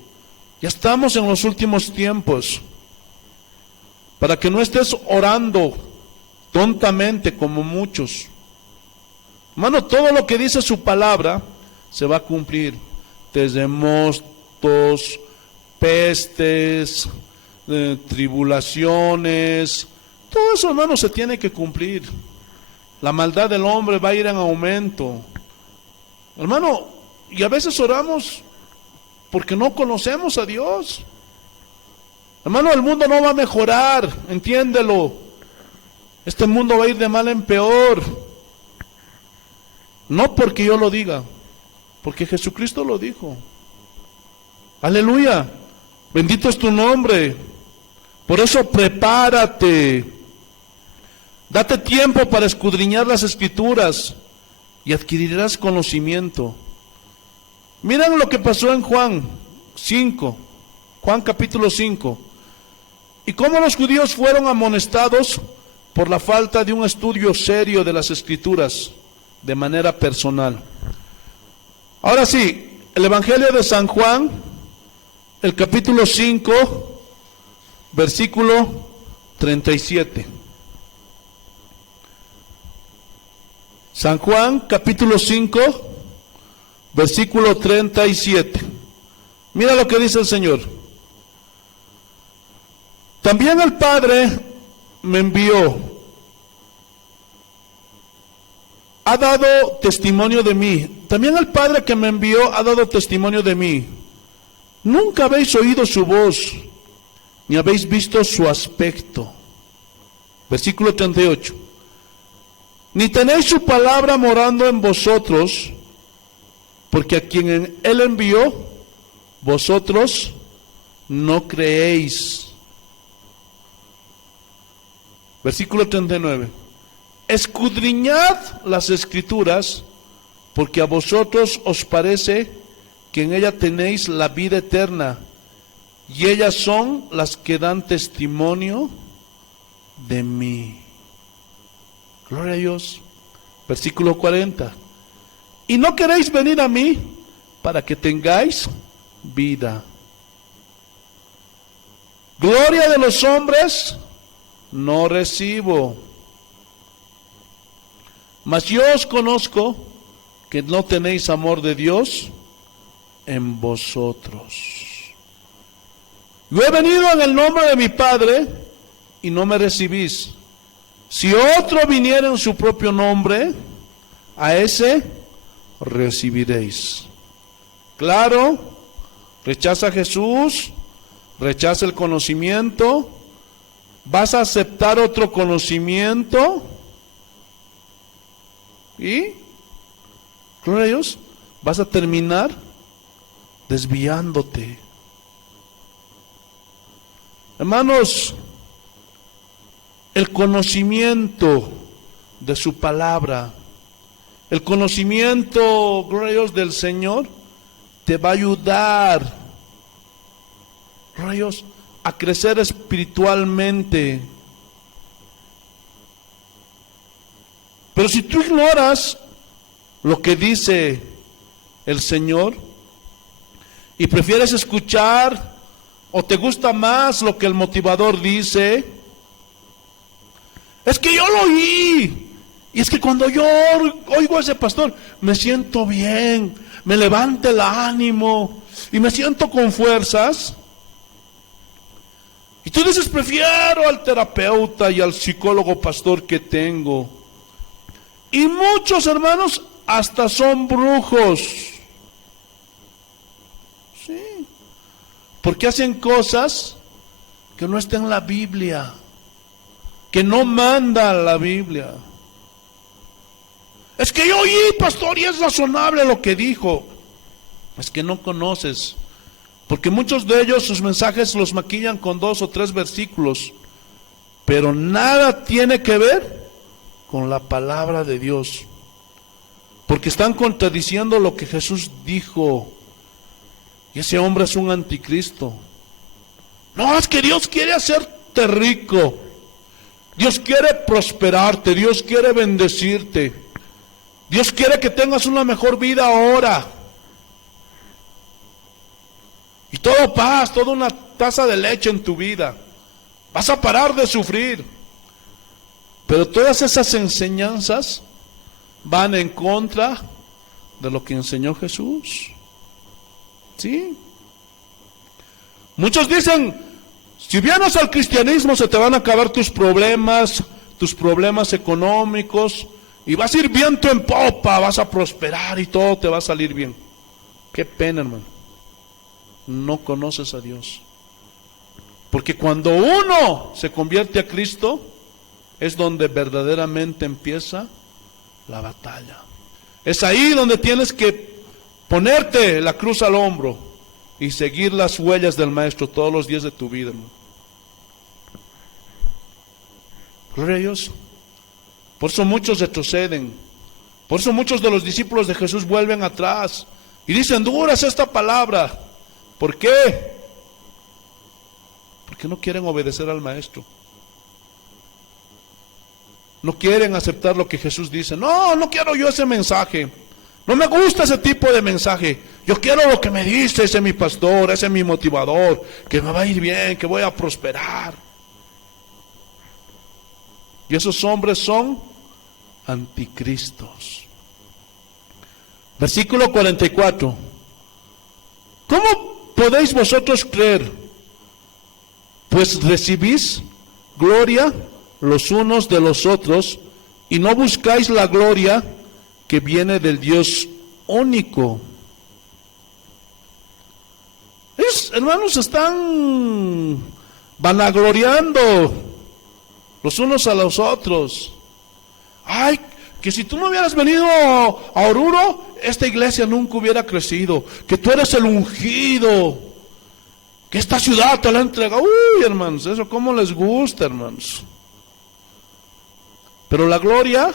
Ya estamos en los últimos tiempos. Para que no estés orando tontamente como muchos. Hermano, todo lo que dice su palabra se va a cumplir. Terremotos, pestes, tribulaciones, todo eso, hermano, se tiene que cumplir. La maldad del hombre va a ir en aumento. Hermano, y a veces oramos porque no conocemos a Dios. Hermano, el mundo no va a mejorar, entiéndelo. Este mundo va a ir de mal en peor. No porque yo lo diga, porque Jesucristo lo dijo. Aleluya, bendito es tu nombre. Por eso prepárate. Date tiempo para escudriñar las Escrituras y adquirirás conocimiento. Miren lo que pasó en Juan 5, Juan capítulo 5. Y cómo los judíos fueron amonestados por la falta de un estudio serio de las Escrituras de manera personal. Ahora sí, el Evangelio de San Juan, el capítulo 5, versículo 37. San Juan, capítulo 5, versículo 37. Mira lo que dice el Señor. También el Padre me envió, ha dado testimonio de mí. También el Padre que me envió ha dado testimonio de mí. Nunca habéis oído su voz, ni habéis visto su aspecto. Versículo 38. Ni tenéis su palabra morando en vosotros, porque a quien Él envió, vosotros no creéis. Versículo 39. Escudriñad las Escrituras, porque a vosotros os parece que en ella tenéis la vida eterna, y ellas son las que dan testimonio de mí. Gloria a Dios. Versículo 40. Y no queréis venir a mí para que tengáis vida. Gloria de los hombres no recibo, mas yo os conozco que no tenéis amor de Dios en vosotros. Yo he venido en el nombre de mi Padre y no me recibís. Si otro viniera en su propio nombre, a ese recibiréis. Claro, rechaza a Jesús, rechaza el conocimiento. ¿Vas a aceptar otro conocimiento? ¿Y? Gloria a Dios, vas a terminar desviándote. Hermanos, el conocimiento de su palabra, el conocimiento, gloria a Dios, del Señor, te va a ayudar, gloria a Dios, a crecer espiritualmente. Pero si tú ignoras lo que dice el Señor y prefieres escuchar o te gusta más lo que el motivador dice, es que yo lo oí, y es que cuando yo oigo a ese pastor me siento bien, me levanta el ánimo y me siento con fuerzas. Y tú dices, prefiero al terapeuta y al psicólogo pastor que tengo. Y muchos hermanos hasta son brujos. Sí. Porque hacen cosas que no están en la Biblia, que no manda la Biblia. Es que yo oí, pastor, y es razonable lo que dijo. Es que no conoces. Porque muchos de ellos sus mensajes los maquillan con 2 o 3 versículos, pero nada tiene que ver con la palabra de Dios, porque están contradiciendo lo que Jesús dijo, y ese hombre es un anticristo. No, es que Dios quiere hacerte rico, Dios quiere prosperarte, Dios quiere bendecirte, Dios quiere que tengas una mejor vida ahora. Y todo paz, toda una taza de leche en tu vida. Vas a parar de sufrir. Pero todas esas enseñanzas van en contra de lo que enseñó Jesús. ¿Sí? Muchos dicen, si vienes al cristianismo se te van a acabar tus problemas económicos, y vas a ir viento en popa, vas a prosperar y todo te va a salir bien. Qué pena, hermano. No conoces a Dios. Porque cuando uno se convierte a Cristo, es donde verdaderamente empieza la batalla. Es ahí donde tienes que ponerte la cruz al hombro y seguir las huellas del Maestro todos los días de tu vida, hermano. Gloria a Dios. Por eso muchos retroceden. Por eso muchos de los discípulos de Jesús vuelven atrás y dicen, dura es esta palabra. ¿Por qué? Porque no quieren obedecer al Maestro. No quieren aceptar lo que Jesús dice. No, no quiero yo ese mensaje. No me gusta ese tipo de mensaje. Yo quiero lo que me dice ese mi pastor, ese mi motivador, que me va a ir bien, que voy a prosperar. Y esos hombres son anticristos. Versículo 44. ¿Cómo podéis vosotros creer? Pues recibís gloria los unos de los otros y no buscáis la gloria que viene del Dios único. Hermanos, están vanagloriando los unos a los otros. Ay, que si tú no hubieras venido a Oruro, esta iglesia nunca hubiera crecido. Que tú eres el ungido, que esta ciudad te la ha entregado. Uy, hermanos, eso cómo les gusta, hermanos. Pero la gloria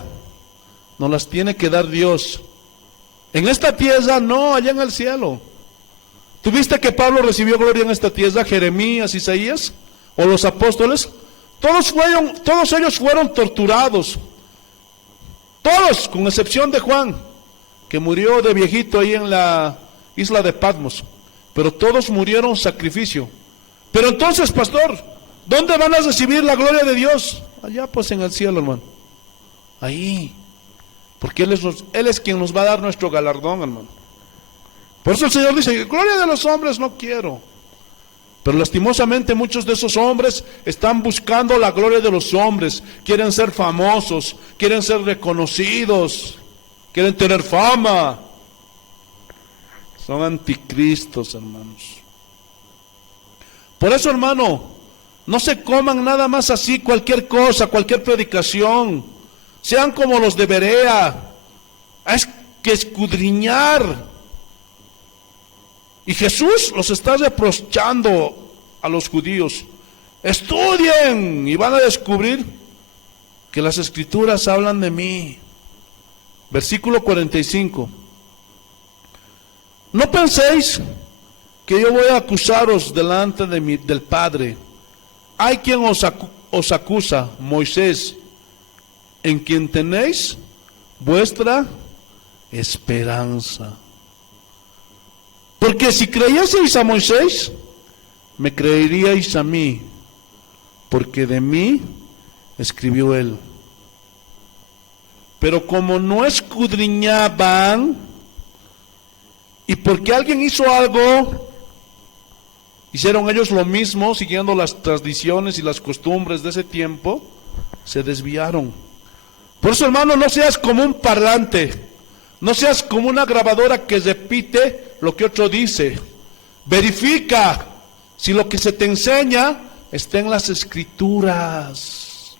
nos las tiene que dar Dios. En esta tierra no, allá en el cielo. ¿Tú viste que Pablo recibió gloria en esta tierra? Jeremías, Isaías, o los apóstoles. Todos ellos fueron torturados. Todos, con excepción de Juan, que murió de viejito ahí en la isla de Patmos. Pero todos murieron sacrificio. Pero entonces, pastor, ¿dónde van a recibir la gloria de Dios? Allá pues en el cielo, hermano. Ahí. Porque Él es quien nos va a dar nuestro galardón, hermano. Por eso el Señor dice, gloria de los hombres no quiero. Pero lastimosamente muchos de esos hombres están buscando la gloria de los hombres. Quieren ser famosos, quieren ser reconocidos, quieren tener fama. Son anticristos, hermanos. Por eso, hermano, no se coman nada más así cualquier cosa, cualquier predicación. Sean como los de Berea. Es que escudriñar. Y Jesús los está reprochando a los judíos. Estudien y van a descubrir que las escrituras hablan de mí. Versículo 45. No penséis que yo voy a acusaros delante del Padre. Hay quien os acusa, Moisés, en quien tenéis vuestra esperanza. Porque si creyeseis a Moisés, me creeríais a mí, porque de mí escribió él. Pero como no escudriñaban, y porque alguien hizo algo, hicieron ellos lo mismo, siguiendo las tradiciones y las costumbres de ese tiempo, se desviaron. Por eso, hermano, no seas como un parlante, no seas como una grabadora que repite lo que otro dice. Verifica si lo que se te enseña está en las escrituras.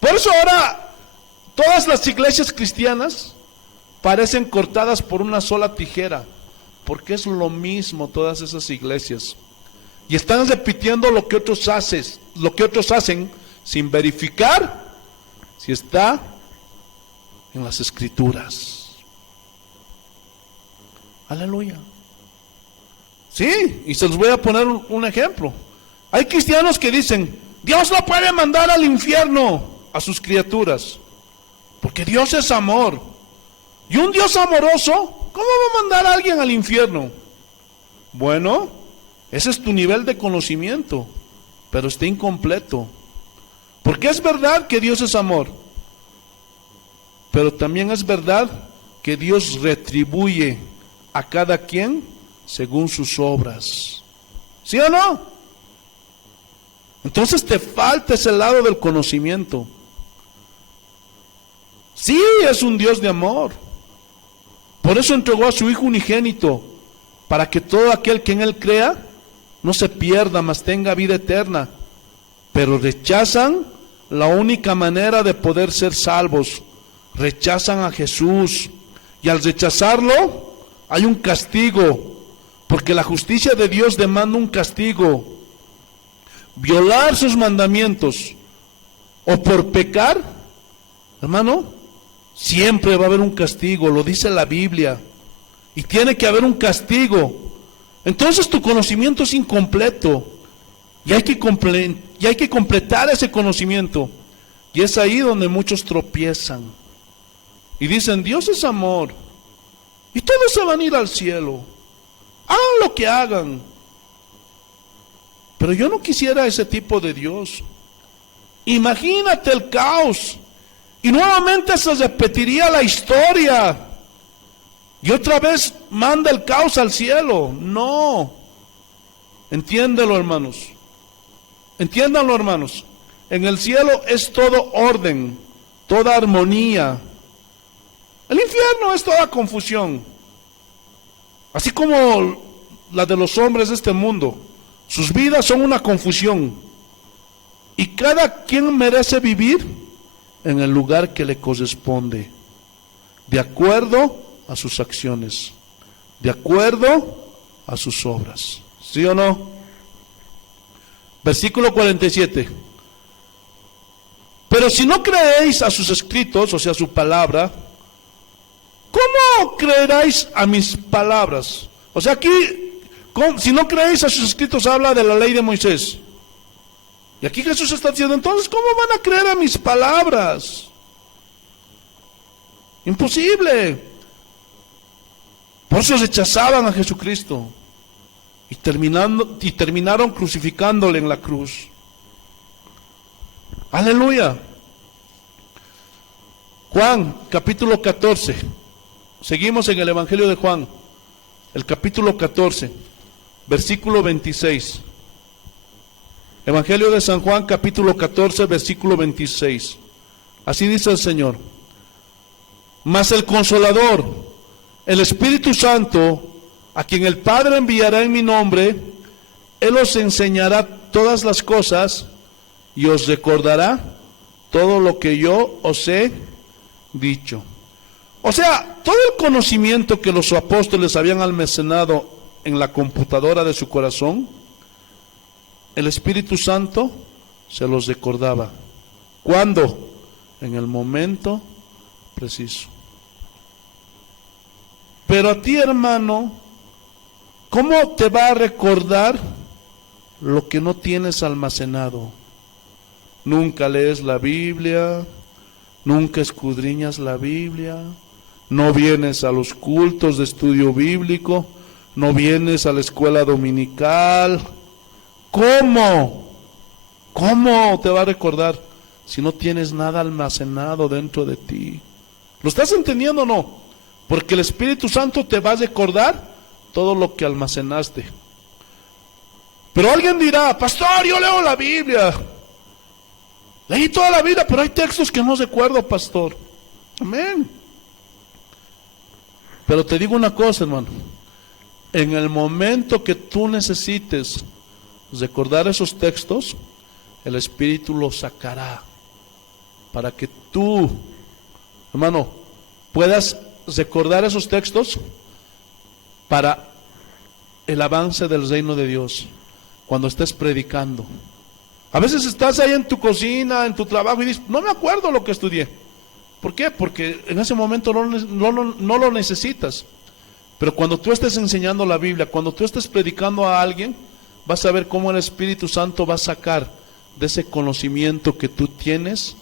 Por eso ahora todas las iglesias cristianas parecen cortadas por una sola tijera, porque es lo mismo todas esas iglesias. Y están repitiendo lo que otros hacen sin verificar Si está en las Escrituras. Aleluya. Sí, y se los voy a poner un ejemplo. Hay cristianos que dicen, Dios no puede mandar al infierno a sus criaturas, porque Dios es amor. Y un Dios amoroso, ¿cómo va a mandar a alguien al infierno? Bueno, ese es tu nivel de conocimiento, pero está incompleto. Porque es verdad que Dios es amor, pero también es verdad que Dios retribuye a cada quien según sus obras. ¿Sí o no? Entonces te falta ese lado del conocimiento. Sí, es un Dios de amor. Por eso entregó a su Hijo unigénito, para que todo aquel que en Él crea no se pierda, mas tenga vida eterna. Pero rechazan la única manera de poder ser salvos. Rechazan a Jesús. Y al rechazarlo, hay un castigo. Porque la justicia de Dios demanda un castigo. Violar sus mandamientos o por pecar, hermano, siempre va a haber un castigo, lo dice la Biblia. Y tiene que haber un castigo. Entonces tu conocimiento es incompleto. Y hay que completar ese conocimiento. Y es ahí donde muchos tropiezan. Y dicen, Dios es amor. Y todos se van a ir al cielo. Hagan lo que hagan. Pero yo no quisiera ese tipo de Dios. Imagínate el caos. Y nuevamente se repetiría la historia. Y otra vez manda el caos al cielo. No. Entiéndelo, hermanos. Entiéndanlo, hermanos. En el cielo es todo orden, toda armonía. El infierno es toda confusión. Así como la de los hombres de este mundo. Sus vidas son una confusión. Y cada quien merece vivir en el lugar que le corresponde, de acuerdo a sus acciones, de acuerdo a sus obras. ¿Sí o no? Versículo 47. Pero si no creéis a sus escritos, o sea, a su palabra, ¿cómo creeráis a mis palabras? O sea, aquí, si no creéis a sus escritos, habla de la ley de Moisés. Y aquí Jesús está diciendo, entonces, ¿cómo van a creer a mis palabras? Imposible. Por eso rechazaban a Jesucristo. Y terminaron crucificándole en la cruz. Aleluya. Juan, capítulo 14. Seguimos en el Evangelio de Juan, el capítulo 14, versículo 26. Evangelio de San Juan, capítulo 14, versículo 26. Así dice el Señor. Mas el Consolador, el Espíritu Santo, a quien el Padre enviará en mi nombre, Él os enseñará todas las cosas y os recordará todo lo que yo os he dicho. O sea, todo el conocimiento que los apóstoles habían almacenado en la computadora de su corazón, el Espíritu Santo se los recordaba. ¿Cuándo? En el momento preciso. Pero a ti, hermano, ¿cómo te va a recordar lo que no tienes almacenado? Nunca lees la Biblia, nunca escudriñas la Biblia, no vienes a los cultos de estudio bíblico, no vienes a la escuela dominical. ¿Cómo? ¿Cómo te va a recordar si no tienes nada almacenado dentro de ti? ¿Lo estás entendiendo o no? Porque el Espíritu Santo te va a recordar todo lo que almacenaste. Pero alguien dirá, pastor, yo leo la Biblia. Leí toda la vida, pero hay textos que no recuerdo, pastor. Amén. Pero te digo una cosa, hermano. En el momento que tú necesites recordar esos textos, el Espíritu los sacará para que tú, hermano, puedas recordar esos textos para el avance del reino de Dios cuando estés predicando. A veces estás ahí en tu cocina, en tu trabajo y dices, no me acuerdo lo que estudié. ¿Por qué? Porque en ese momento no lo necesitas. Pero cuando tú estés enseñando la Biblia, cuando tú estés predicando a alguien, vas a ver cómo el Espíritu Santo va a sacar de ese conocimiento que tú tienes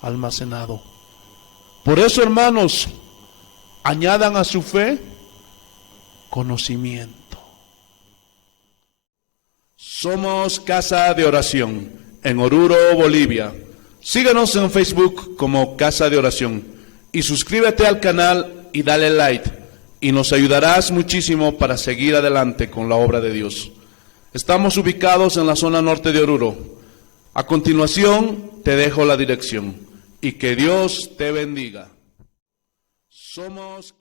almacenado. Por eso, hermanos, añadan a su fe conocimiento. Somos Casa de Oración en Oruro, Bolivia. Síguenos en Facebook como Casa de Oración y suscríbete al canal y dale like y nos ayudarás muchísimo para seguir adelante con la obra de Dios. Estamos ubicados en la zona norte de Oruro. A continuación te dejo la dirección y que Dios te bendiga. Somos